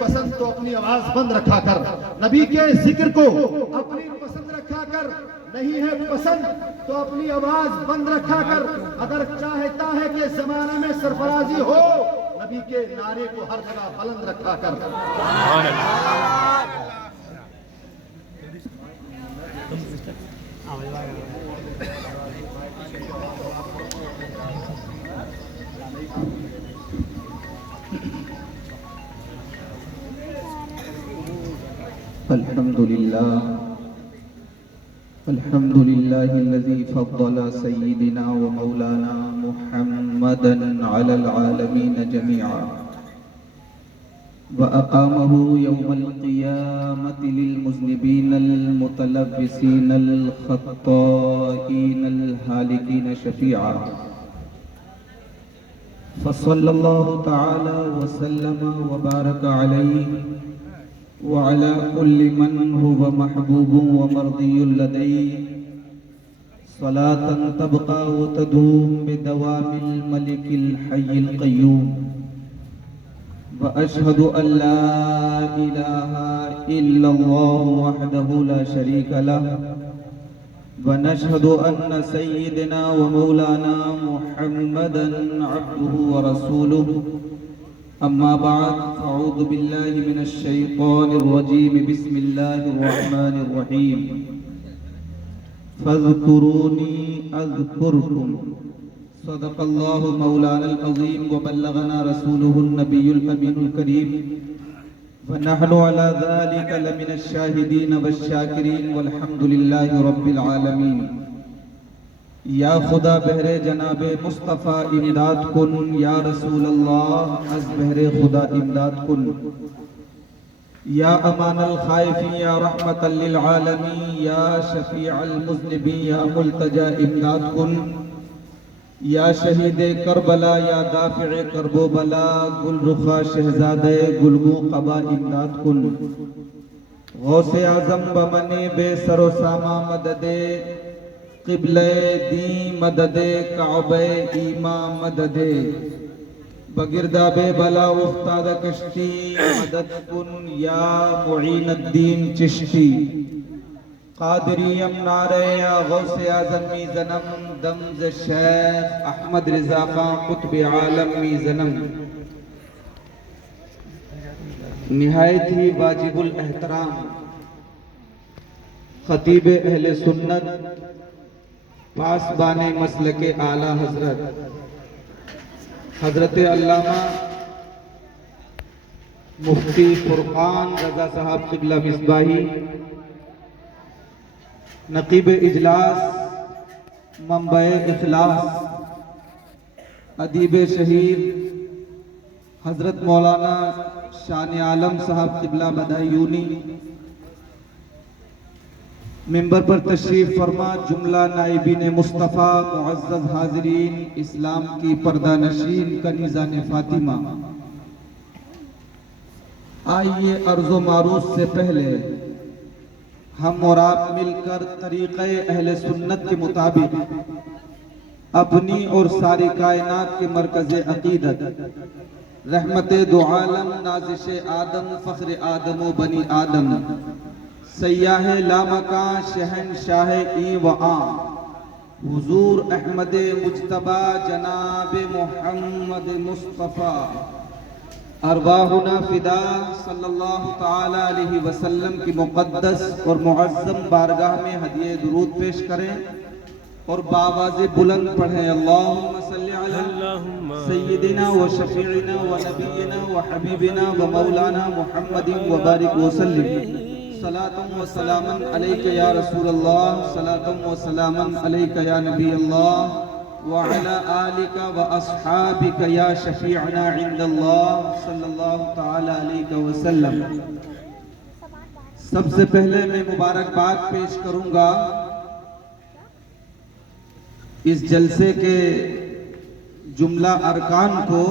پسند تو اپنی آواز بند رکھا کر، نبی کے ذکر کو اپنی پسند رکھا کر، نہیں ہے پسند تو اپنی آواز بند رکھا کر۔ اگر چاہتا ہے کہ زمانے میں سرفرازی ہو، نبی کے نعرے کو ہر جگہ بلند رکھا کر۔ الحمد لله الذي فضل سيدنا ومولانا محمدا على العالمين جميعا وأقامه يوم القيامة للمذنبين المتلبسين الخطائين الهالكين شفيعا، فصلى الله تعالى وسلم وبارك عليه وعلى كل من هو محبوب ومرضي لديه صلاة تبقى وتدوم بدوام الملك الحي القيوم، وأشهد أن لا إله إلا الله وحده لا شريك له، ونشهد أن سيدنا ومولانا محمدا عبده ورسوله، أما بعد فأعوذ بالله من الشيطان الرجيم، بسم الله الرحمن الرحيم، فاذكروني أذكركم، صدق الله مولانا العظيم وبلغنا رسوله النبي الأمين الكريم، ونحن على ذلك لمن الشاهدين والشاكرين والحمد لله رب العالمين۔ یا خدا بہر جناب مصطفیٰ امداد کن، یا رسول اللہ از بہر خدا امداد کن، یا امان الخائفین یا رحمت للعالمین، یا شفیع المذنبین یا ملتجا امداد کن، یا شہید کربلا یا دافع کرب و بلا، گل رخا شہزادہ گلگو قبا امداد کن، غوث اعظم بمن بے سر و ساما مدد، قبلہ دین مدد، کعبہ ایمان مدد، بگردہ بے بلا افتاد کشتی مدد کن، یا معین الدین چشتی، قادری امنارے یا غوث اعظم می زنم، دمز شیخ احمد رضا خان قطب عالم می زنم۔ نہایت ہی واجب الاحترام خطیب اہل سنت، پاسبان مسلک اعلیٰ حضرت علامہ مفتی فرقان رضا صاحب قبلہ مصباحی، نقیب اجلاس، منبع اخلاص، ادیب شہیر حضرت مولانا شان عالم صاحب قبلہ بدایونی، ممبر پر تشریف فرما جملہ نائبین مصطفیٰ، معزز حاضرین، اسلام کی پردہ نشین کنیزان فاطمہ، آئیے عرض و معروض سے پہلے ہم اور آپ مل کر طریقہ اہل سنت کے مطابق اپنی اور ساری کائنات کے مرکز عقیدت، رحمت دو عالم، نازش آدم، فخر آدم و بنی آدم، سیاہ لامکان، شہنشاہ ای و آن، حضور احمد مجتبی جناب محمد مصطفیٰ، ارواحنا فدا صلی اللہ تعالی علیہ وسلم کی مقدس اور معظم بارگاہ میں ہدیہ درود پیش کریں اور بآواز بلند پڑھیں، اللہم صلی علی سیدنا و شفیعنا و نبینا و حبیبنا و مولانا محمد و بارک وسلم، صلاة و سلاما علیک یا رسول اللہ، صلاة و سلاما علیک یا نبی اللہ، وعلى آلك وأصحابك يا شفيعنا عند الله صلی اللہ تعالی علیہ وسلم۔ سب سے پہلے میں مبارکباد پیش کروں گا اس جلسے کے جملہ ارکان کو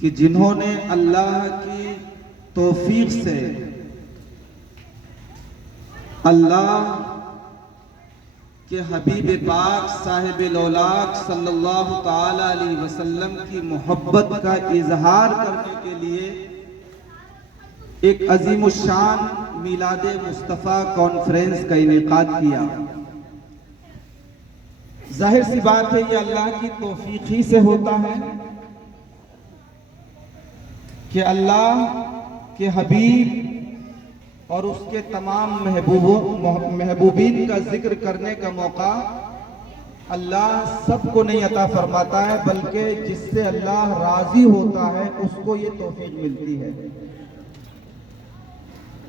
کہ جنہوں نے اللہ کی توفیق سے اللہ کہ حبیب پاک صاحب لولاک صلی اللہ تعالی علیہ وسلم کی محبت کا اظہار کرنے کے لیے ایک عظیم الشان میلاد مصطفیٰ کانفرنس کا انعقاد کیا۔ ظاہر سی بات ہے یہ اللہ کی توفیق ہی سے ہوتا ہے کہ اللہ کے حبیب اور اس کے تمام محبوبین کا ذکر کرنے کا موقع اللہ سب کو نہیں عطا فرماتا ہے، بلکہ جس سے اللہ راضی ہوتا ہے اس کو یہ توفیق ملتی ہے۔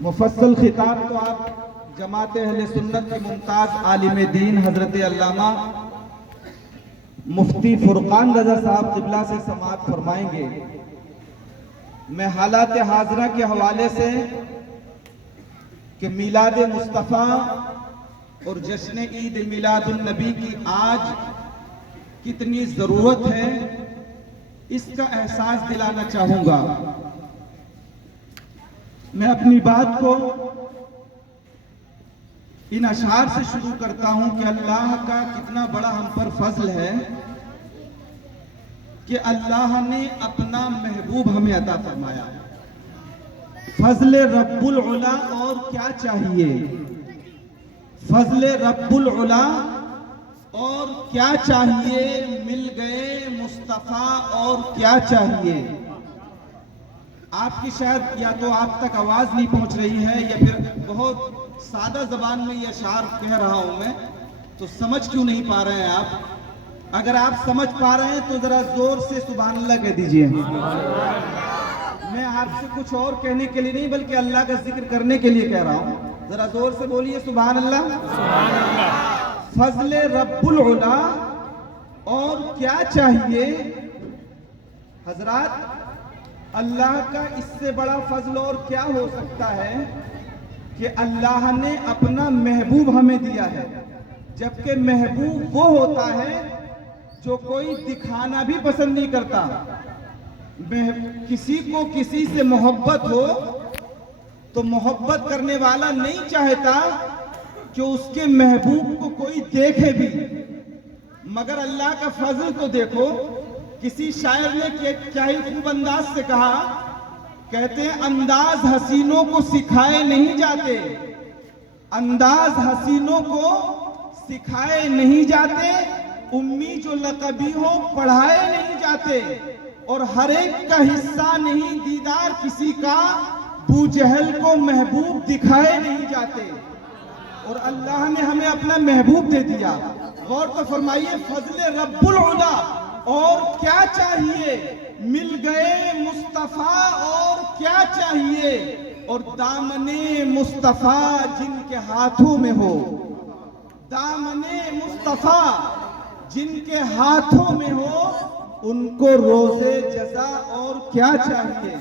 مفصل خطاب تو آپ جماعت اہل سنت کے ممتاز عالم دین حضرت علامہ مفتی فرقان رضا صاحب قبلہ سے سماعت فرمائیں گے۔ میں حالات حاضرہ کے حوالے سے کہ میلاد مصطفیٰ اور جشن عید میلاد النبی کی آج کتنی ضرورت ہے اس کا احساس دلانا چاہوں گا۔ میں اپنی بات کو ان اشعار سے شروع کرتا ہوں کہ اللہ کا کتنا بڑا ہم پر فضل ہے کہ اللہ نے اپنا محبوب ہمیں عطا فرمایا۔ فضل رب العلا اور کیا چاہیے، فضل رب العلا اور کیا چاہیے، مل گئے مصطفیٰ اور کیا چاہیے۔ آپ کی شاید یا تو آپ تک آواز نہیں پہنچ رہی ہے یا پھر بہت سادہ زبان میں یہ اشعار کہہ رہا ہوں میں، تو سمجھ کیوں نہیں پا رہے ہیں آپ؟ اگر آپ سمجھ پا رہے ہیں تو ذرا زور سے سبحان اللہ کہہ دیجئے۔ میں آپ سے کچھ اور کہنے کے لیے نہیں بلکہ اللہ کا ذکر کرنے کے لیے کہہ رہا ہوں، ذرا زور سے بولیے سبحان اللہ۔ فضل رب العلا اور کیا چاہیے۔ حضرات، اللہ کا اس سے بڑا فضل اور کیا ہو سکتا ہے کہ اللہ نے اپنا محبوب ہمیں دیا ہے، جبکہ محبوب وہ ہوتا ہے جو کوئی دکھانا بھی پسند نہیں کرتا۔ کسی کو کسی سے محبت ہو تو محبت کرنے والا نہیں چاہتا کہ اس کے محبوب کو کوئی دیکھے بھی، مگر اللہ کا فضل تو دیکھو۔ کسی شاعر نے کیا ہی خوب انداز سے کہا، کہتے ہیں انداز حسینوں کو سکھائے نہیں جاتے، انداز حسینوں کو سکھائے نہیں جاتے، امی جو لقبی ہو پڑھائے نہیں جاتے، اور ہر ایک کا حصہ نہیں دیدار کسی کا، بو جہل کو محبوب دکھائے نہیں جاتے۔ اور اللہ نے ہمیں اپنا محبوب دے دیا۔ غور تو فرمائیے، فضل رب العلا اور کیا چاہیے، مل گئے مصطفیٰ اور کیا چاہیے، اور دامن مصطفیٰ جن کے ہاتھوں میں ہو، دامن مصطفیٰ جن کے ہاتھوں میں ہو، ان کو روزے جزا اور کیا چاہیے،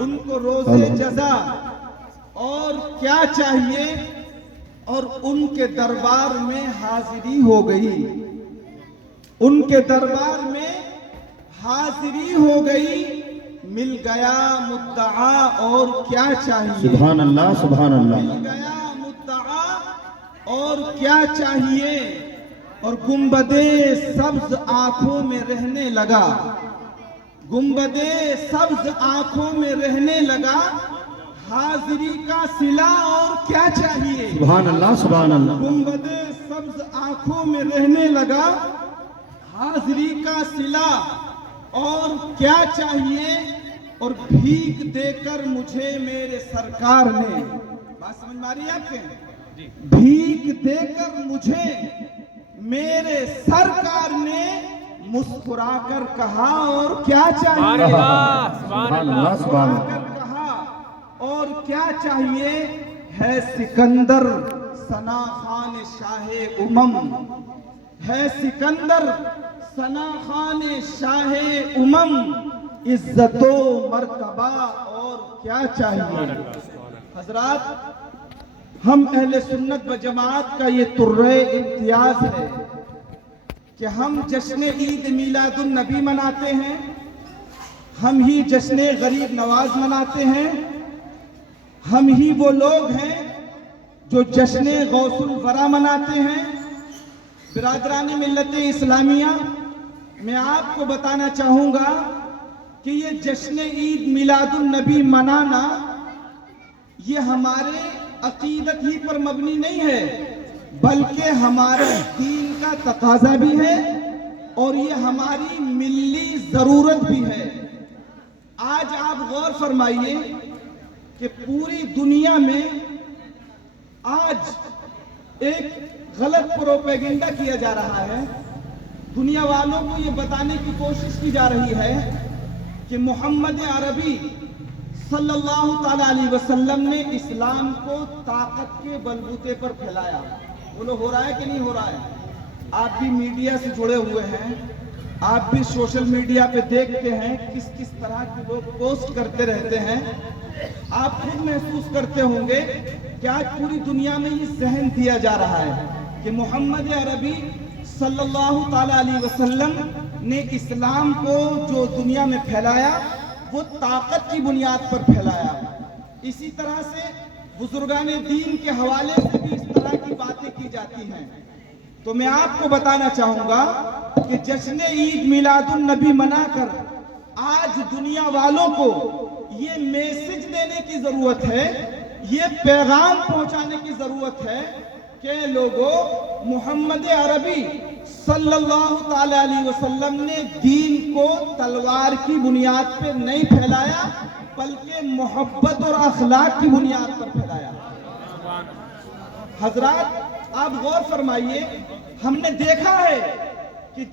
ان کو روزے جزا اور کیا چاہیے، اور ان کے دربار میں حاضری ہو گئی، ان کے دربار میں حاضری ہو گئی، مل گیا مدعا اور کیا چاہیے۔ سبحان اللہ، سبحان اللہ۔ مل گیا مدعا اور کیا چاہیے، اور گنبدے سبز آنکھوں میں رہنے لگا، گنبدے سبز آنکھوں میں رہنے لگا، حاضری کا صلہ اور کیا چاہیے۔ سبحان اللہ، سبحان اللہ۔ گنبدے سبز آنکھوں میں رہنے لگا، حاضری کا صلہ اور کیا چاہیے، اور بھیک دے کر مجھے میرے سرکار نے، بات سمجھ میں آ رہی ہے آپ کے، بھیک دے کر مجھے میرے سرکار نے مسکرا کر کہا اور کیا چاہیے، سبحان اللہ، سبحان اللہ۔ کر کہا اور کیا چاہیے، ہے سکندر ثنا خان شاہ امم، ہے سکندر ثنا خان شاہ امم، عزت و مرتبہ اور کیا چاہیے۔ حضرات، ہم اہل سنت و جماعت کا یہ طرے امتیاز ہے کہ ہم جشن عید میلاد النبی مناتے ہیں، ہم ہی جشن غریب نواز مناتے ہیں، ہم ہی وہ لوگ ہیں جو جشن غوث الورا مناتے ہیں۔ برادران ملت اسلامیہ، میں آپ کو بتانا چاہوں گا کہ یہ جشن عید میلاد النبی منانا یہ ہمارے عقیدت ہی پر مبنی نہیں ہے بلکہ ہمارے دین کا تقاضا بھی ہے اور یہ ہماری ملی ضرورت بھی ہے۔ آج آپ غور فرمائیے کہ پوری دنیا میں آج ایک غلط پروپیگنڈا کیا جا رہا ہے۔ دنیا والوں کو یہ بتانے کی کوشش کی جا رہی ہے کہ محمد عربی صلی اللہ تعالی علیہ وسلم نے اسلام کو طاقت کے بلبوتے پر پھیلایا۔ بولو ہو رہا ہے کہ نہیں ہو رہا ہے؟ آپ بھی میڈیا سے جڑے ہوئے ہیں، آپ بھی سوشل میڈیا پہ دیکھتے ہیں کس کس طرح کے لوگ پوسٹ کرتے رہتے ہیں۔ آپ خود محسوس کرتے ہوں گے کہ آج پوری دنیا میں یہ ذہن دیا جا رہا ہے کہ محمد عربی صلی اللہ تعالی علیہ وسلم نے اسلام کو جو دنیا میں پھیلایا وہ طاقت کی بنیاد پر پھیلایا۔ اسی طرح سے بزرگان دین کے حوالے سے بھی اس طرح کی باتیں کی جاتی ہیں۔ تو میں آپ کو بتانا چاہوں گا کہ جشن عید میلاد النبی منا کر آج دنیا والوں کو یہ میسج دینے کی ضرورت ہے، یہ پیغام پہنچانے کی ضرورت ہے کہ لوگوں، محمد عربی صلی اللہ تعالی علیہ وسلم نے دین کو تلوار کی بنیاد پہ نہیں پھیلایا بلکہ محبت اور اخلاق کی بنیاد پر پھیلایا۔ حضرات آپ غور فرمائیے، ہم نے دیکھا ہے کہ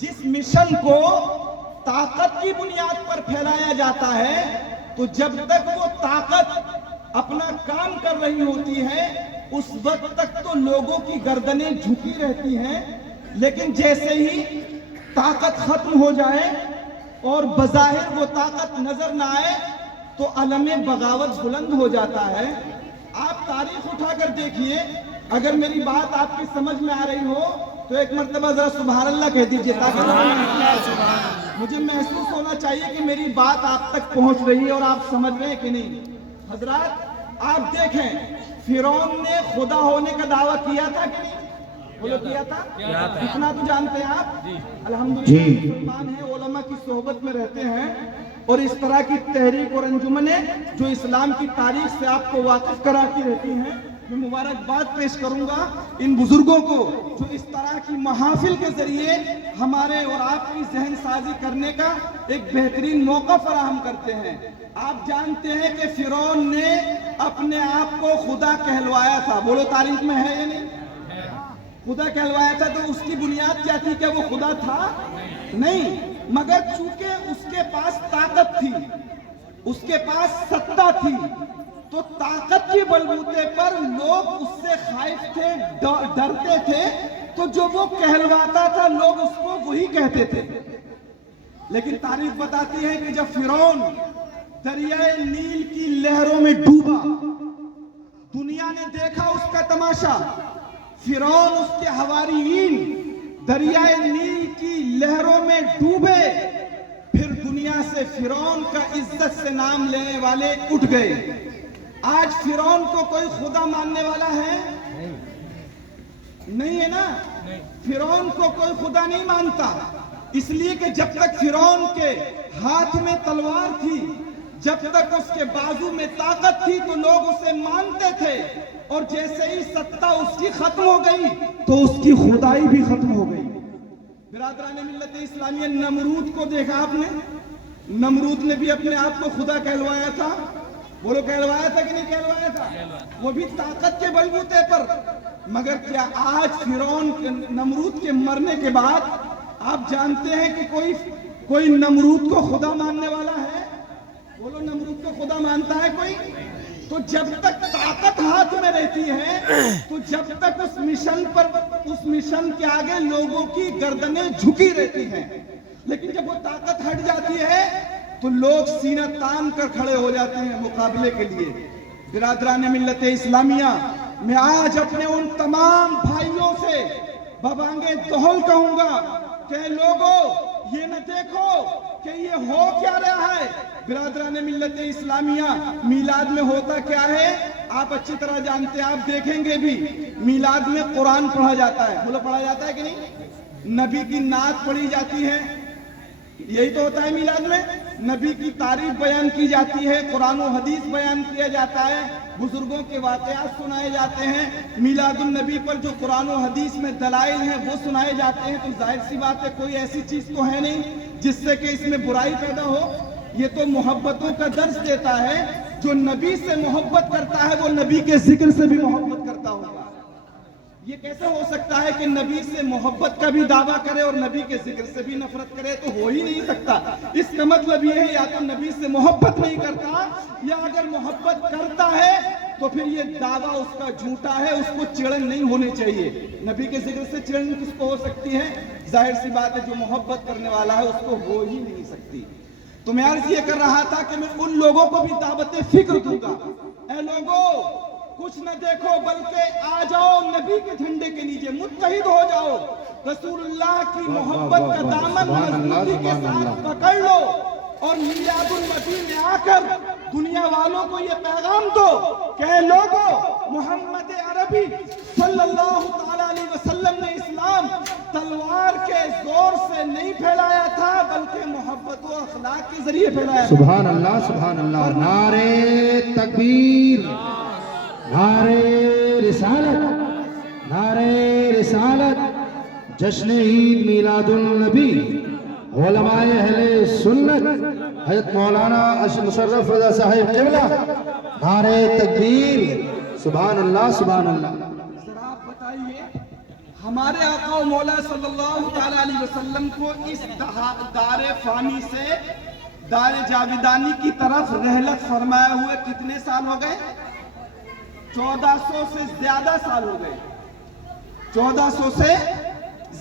جس مشن کو طاقت کی بنیاد پر پھیلایا جاتا ہے تو جب تک وہ طاقت اپنا کام کر رہی ہوتی ہے اس وقت تک تو لوگوں کی گردنیں جھکی رہتی ہیں، لیکن جیسے ہی طاقت ختم ہو جائے اور بظاہر وہ طاقت نظر نہ آئے تو علم بغاوت بلند ہو جاتا ہے۔ آپ تاریخ اٹھا کر دیکھیے، اگر میری بات آپ کی سمجھ میں آ رہی ہو تو ایک مرتبہ ذرا سبحان اللہ کہہ دیجئے تاکہ مجھے محسوس ہونا چاہیے کہ میری بات آپ تک پہنچ رہی ہے اور آپ سمجھ رہے ہیں کہ نہیں۔ حضرات آپ دیکھیں، فرعون نے خدا ہونے کا دعویٰ کیا تھا کہ نہیں؟ بولو کیا تھا؟ اتنا تو جانتے ہیں آپ؟ الحمدللہ مسلمان ہیں، علماء کی صحبت میں رہتے ہیں اور اس طرح کی تحریک اور انجمنیں جو اسلام کی تاریخ سے آپ کو واقف کراتی رہتی ہیں۔ میں مبارکباد پیش کروں گا ان بزرگوں کو جو اس طرح کی محافل کے ذریعے ہمارے اور آپ کی ذہن سازی کرنے کا ایک بہترین موقع فراہم کرتے ہیں۔ آپ جانتے ہیں کہ فرعون نے اپنے آپ کو خدا کہلوایا تھا، بولو تاریخ میں ہے یا نہیں؟ خدا کہلوایا تھا، تو اس کی بنیاد کیا تھی؟ کیا وہ خدا تھا؟ نہیں، مگر چونکہ اس کے پاس طاقت تھی، اس کے پاس ستہ تھی، تو طاقت کے بلبوتے پر لوگ اس سے خائف تھے، ڈرتے تھے، تو جو وہ کہلواتا تھا لوگ اس کو وہی کہتے تھے۔ لیکن تاریخ بتاتی ہے کہ جب فرعون دریائے نیل کی لہروں میں ڈوبا، دنیا نے دیکھا اس کا تماشا، فرعون اس کے حواریین دریائے نیل کی لہروں میں ڈوبے، پھر دنیا سے فرعون کا عزت سے نام لینے والے اٹھ گئے۔ آج فرعون کو کوئی خدا ماننے والا ہے؟ نہیں ہے نا؟ فرعون کو کوئی خدا نہیں مانتا، اس لیے کہ جب تک فرعون کے ہاتھ میں تلوار تھی، جب تک اس کے بازو میں طاقت تھی تو لوگ اسے مانتے تھے، اور جیسے ہی ستہ اس کی ختم ہو گئی تو اس کی خدائی بھی ختم ہو گئی۔ برادران ملت اسلامیہ، نمرود کو دیکھا آپ نے؟ نمرود نے بھی اپنے آپ کو خدا کہلوایا تھا، بولو کہلوایا تھا کہ نہیں کہلوایا تھا؟ وہ بھی طاقت کے بلبوتے پر۔ مگر کیا آج فرعون نمرود کے مرنے کے بعد آپ جانتے ہیں کہ کوئی نمرود کو خدا ماننے والا ہے؟ بولو نمرود کو خدا مانتا ہے کوئی؟ تو جب تک طاقت ہاتھ میں رہتی ہے تو جب تک اس مشن کے آگے لوگوں کی گردنیں جھکی رہتی ہیں، لیکن جب وہ طاقت ہٹ جاتی ہے تو لوگ سینہ تان کر کھڑے ہو جاتے ہیں مقابلے کے لیے۔ برادران ملت اسلامیہ، میں آج اپنے ان تمام بھائیوں سے ببانگے دہل کہوں گا کہ لوگوں یہ نہ دیکھو کہ یہ ہو کیا رہا ہے۔ برادران ملت اسلامیہ، میلاد میں ہوتا کیا ہے آپ اچھی طرح جانتے ہیں، آپ دیکھیں گے بھی میلاد میں قرآن پڑھا جاتا ہے، بولو پڑھا جاتا ہے کہ نہیں؟ نبی کی نعت پڑھی جاتی ہے، یہی تو ہوتا ہے میلاد میں۔ نبی کی تعریف بیان کی جاتی ہے، قرآن و حدیث بیان کیا جاتا ہے، بزرگوں کے واقعات سنائے جاتے ہیں، میلاد النبی پر جو قرآن و حدیث میں دلائل ہیں وہ سنائے جاتے ہیں، تو ظاہر سی بات ہے کوئی ایسی چیز تو ہے نہیں جس سے کہ اس میں برائی پیدا ہو۔ یہ تو محبتوں کا درس دیتا ہے، جو نبی سے محبت کرتا ہے وہ نبی کے ذکر سے بھی محبت کرتا ہوگا۔ یہ کیسے ہو سکتا ہے کہ نبی سے محبت کا بھی دعویٰ کرے اور نبی کے ذکر سے بھی نفرت کرے؟ تو ہو ہی نہیں سکتا۔ اس کا مطلب یہ ہے یا تو نبی سے محبت نہیں کرتا، یا اگر محبت کرتا ہے تو پھر یہ دعویٰ اس کا جھوٹا ہے، اس کو چڑن نہیں ہونی چاہیے۔ نبی کے ذکر سے چڑن کس کو ہو سکتی ہے؟ ظاہر سی بات ہے جو محبت کرنے والا ہے اس کو ہو ہی نہیں سکتی۔ تو میں عرض یہ کر رہا تھا کہ میں ان لوگوں کو بھی دعوت فکر دوں گا، اے لوگوں کچھ نہ دیکھو بلکہ آ جاؤ نبی کے جھنڈے کے نیچے، متحد ہو جاؤ، رسول اللہ کی محبت کا دامن مضبوطی کے ساتھ پکڑ لو، اور میلاد النبی میں آ کر دنیا والوں کو یہ پیغام دو کہ اے لوگوں، محمد عربی صلی اللہ تعالیٰ علیہ وسلم نے اسلام تلوار کے زور سے نہیں پھیلایا تھا بلکہ محبت و اخلاق کے ذریعے پھیلایا تھا۔ سبحان اللہ، سبحان اللہ، نعرے تکبیر، نعرے رسالت، نعرے رسالت، جشن عید میلاد النبی، علماء اہل سنت، حضرت مولانا اشرف مشرف رضا صاحب قبلہ، نعرے تکبیر، سبحان اللہ، سبحان اللہ۔ ذرا آپ بتائیے ہمارے آقا و مولا صلی اللہ تعالیٰ علیہ وسلم کو اس دار فانی سے دار جاویدانی کی طرف رحلت فرمائے ہوئے کتنے سال ہو گئے؟ 1400 سے زیادہ سال ہو گئے، 1400 سے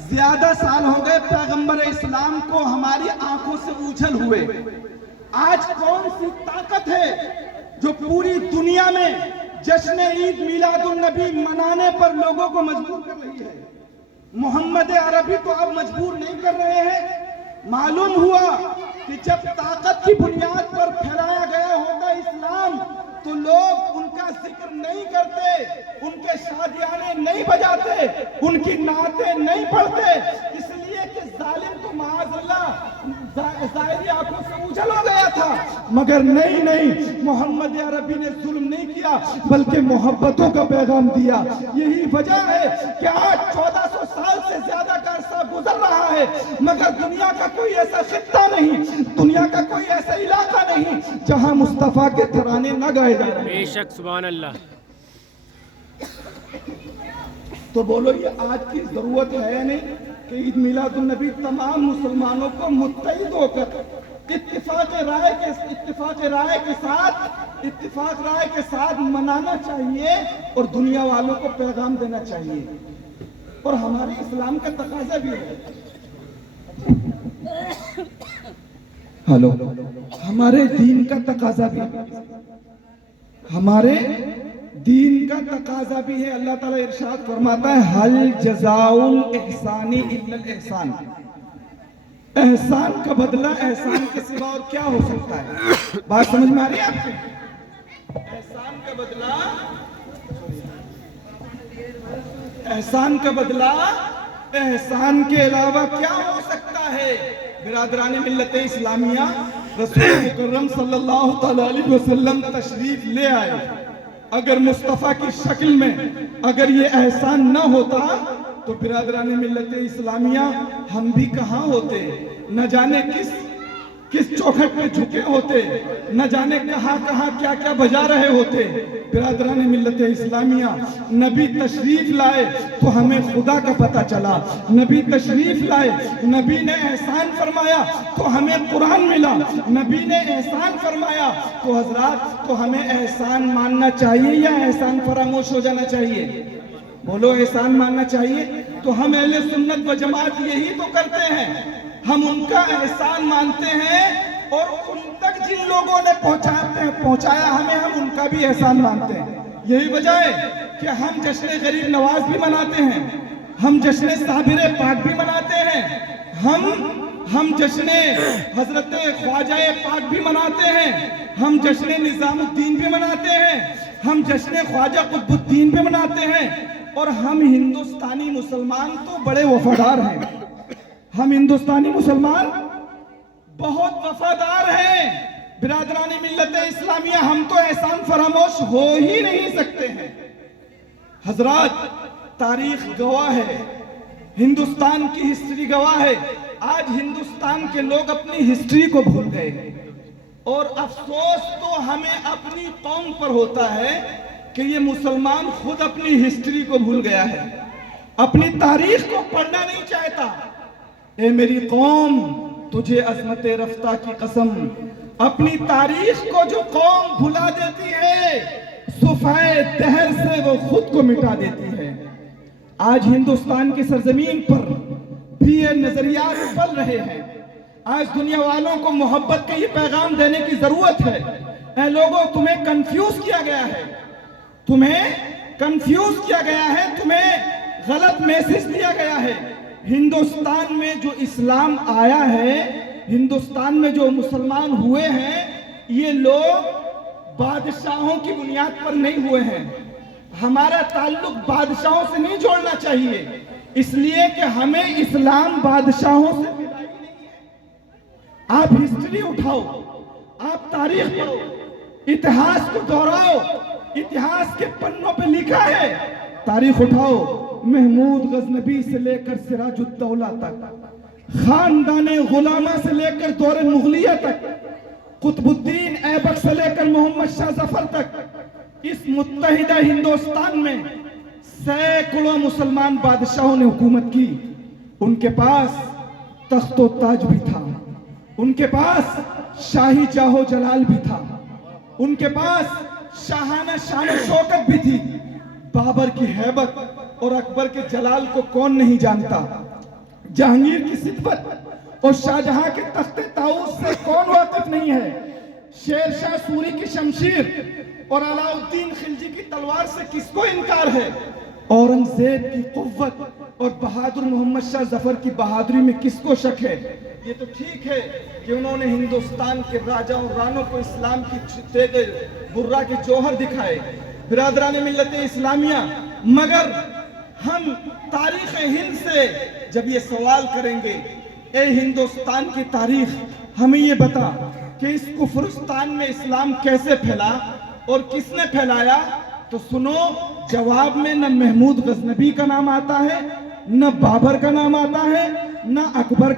زیادہ سال ہو گئے پیغمبر اسلام کو ہماری آنکھوں سے اوجھل ہوئے۔ آج کون سی طاقت ہے جو پوری دنیا میں جشن عید میلاد النبی منانے پر لوگوں کو مجبور کر رہی ہے؟ محمد عربی تو اب مجبور نہیں کر رہے ہیں۔ معلوم ہوا کہ جب طاقت کی بنیاد پر پھیلایا گیا ہوگا اسلام تو لوگ ان کا ذکر نہیں کرتے، ان کے شادیانے نہیں بجاتے، ان کی نعتیں نہیں پڑھتے، اس لیے کہ ظالم تو معاذ اللہ ظاہری آنکھوں سے اوجھل ہو گیا تھا۔ مگر نہیں، محمد عربی نے ظلم نہیں کیا بلکہ محبتوں کا پیغام دیا۔ یہی وجہ ہے کہ آج 1400 سال سے زیادہ کا عرصہ گزر رہا ہے مگر دنیا کا کوئی ایسا خطہ نہیں، دنیا کا کوئی ایسا علاقہ نہیں جہاں مصطفیٰ کے ترانے نہ گائے جا رہے ہیں۔ بے شک، سبحان اللہ۔ تو بولو یہ آج کی ضرورت ہے نہیں کہ عید میلاد النبی تمام مسلمانوں کو متحد ہو کر اتفاق رائے کے ساتھ منانا چاہیے اور دنیا والوں کو پیغام دینا چاہیے، اور ہمارے اسلام کا تقاضا بھی ہے۔ ہلو، ہمارے دین کا تقاضا بھی ہے، ہمارے دین کا تقاضا بھی ہے۔ اللہ تعالیٰ ارشاد فرماتا ہے حل جزاء الاحسان الا الاحسان، احسان کا بدلہ احسان کے سوا اور کیا ہو سکتا ہے؟ بات سمجھ میں آ رہی ہے آپ کو؟ احسان کا بدلہ احسان کے علاوہ کیا ہو سکتا ہے؟ برادران ملت اسلامیہ، رسول مکرم صلی اللہ تعالیٰ علیہ وسلم تشریف لے آئے، اگر مصطفیٰ کی شکل میں اگر یہ احسان نہ ہوتا تو برادران ملت اسلامیہ ہم بھی کہاں ہوتے، نہ جانے کس چوکھٹ پہ جھکے ہوتے، نہ جانے کہاں کیا بجا رہے ہوتے۔ برادران ملت اسلامیہ، نبی تشریف لائے تو ہمیں خدا کا پتہ چلا، نبی تشریف لائے، نبی نے احسان فرمایا تو ہمیں قرآن ملا، نبی نے احسان فرمایا تو حضرات تو ہمیں احسان ماننا چاہیے یا احسان فراموش ہو جانا چاہیے؟ بولو احسان ماننا چاہیے۔ تو ہم اہل سنت و جماعت یہی تو کرتے ہیں، ہم ان کا احسان مانتے ہیں اور ان تک جن لوگوں نے پہنچایا ہمیں، ہم ان کا بھی احسان مانتے ہیں۔ یہی وجہ ہے کہ ہم جشن غریب نواز بھی مناتے ہیں، ہم جشن صابر پاک بھی مناتے ہیں، ہم جشن حضرت خواجہ پاک بھی مناتے ہیں، ہم جشن نظام الدین بھی مناتے ہیں، ہم جشن خواجہ قطب الدین بھی مناتے ہیں، اور ہم ہندوستانی مسلمان تو بڑے وفادار ہیں، ہم ہندوستانی مسلمان بہت وفادار ہیں۔ برادران ملت اسلامیہ، ہم تو احسان فراموش ہو ہی نہیں سکتے ہیں۔ حضرات، تاریخ گواہ ہے، ہندوستان کی ہسٹری گواہ ہے۔ آج ہندوستان کے لوگ اپنی ہسٹری کو بھول گئے، اور افسوس تو ہمیں اپنی قوم پر ہوتا ہے کہ یہ مسلمان خود اپنی ہسٹری کو بھول گیا ہے، اپنی تاریخ کو پڑھنا نہیں چاہتا۔ اے میری قوم، تجھے عظمت رفتہ کی قسم، اپنی تاریخ کو جو قوم بھلا دیتی ہے، صفحۂ دہر سے وہ خود کو مٹا دیتی ہے۔ آج ہندوستان کی سرزمین پر بھی یہ نظریات پل رہے ہیں۔ آج دنیا والوں کو محبت کا یہ پیغام دینے کی ضرورت ہے۔ اے لوگوں، تمہیں کنفیوز کیا گیا ہے، تمہیں غلط میسج دیا گیا ہے۔ ہندوستان میں جو اسلام آیا ہے، ہندوستان میں جو مسلمان ہوئے ہیں، یہ لوگ بادشاہوں کی بنیاد پر نہیں ہوئے ہیں۔ ہمارا تعلق بادشاہوں سے نہیں جوڑنا چاہیے، اس لیے کہ ہمیں اسلام بادشاہوں سے ملا ہی نہیں ہے۔ آپ ہسٹری اٹھاؤ، آپ تاریخ پڑھو، اتہاس کو دہراؤ، اتہاس کے پنوں پہ لکھا ہے۔ تاریخ اٹھاؤ، محمود غزنبی سے لے کر سراج الدولہ تک، خاندان غلامہ سے لے کر دور مغلیہ تک، قطب الدین ایبک سے لے کر محمد شاہ ظفر تک، اس متحدہ ہندوستان میں سینکڑوں مسلمان بادشاہوں نے حکومت کی۔ ان کے پاس تخت و تاج بھی تھا، ان کے پاس شاہی جاہ و جلال بھی تھا، ان کے پاس شاہانہ شان و شوکت بھی تھی۔ بابر کی ہیبت اور اکبر کے جلال کو کون نہیں جانتا؟ جہانگیر کی صدوت اور شاہجہاں کے تخت طاؤس سے کون واقف نہیں ہے؟ شیر شاہ سوری کی شمشیر اور علاء الدین خلجی کی تلوار سے کس کو انکار ہے؟ اورنگزیب کی قوت اور بہادر محمد شاہ ظفر کی بہادری میں کس کو شک ہے؟ یہ تو ٹھیک ہے کہ انہوں نے ہندوستان کے راجاؤں رانوں کو اسلام کی تیغ برہ کے جوہر دکھائے، برادران ملت اسلامیہ، مگر ہم تاریخ ہند سے جب یہ سوال کریں گے، اے ہندوستان کی تاریخ، ہمیں یہ بتا کہ اس کفرستان میں اسلام کیسے پھیلا اور کس نے پھیلایا، تو سنو، جواب میں نہ محمود غزنبی کا نام آتا ہے، نہ بابر کا نام آتا ہے، نہ اکبر کا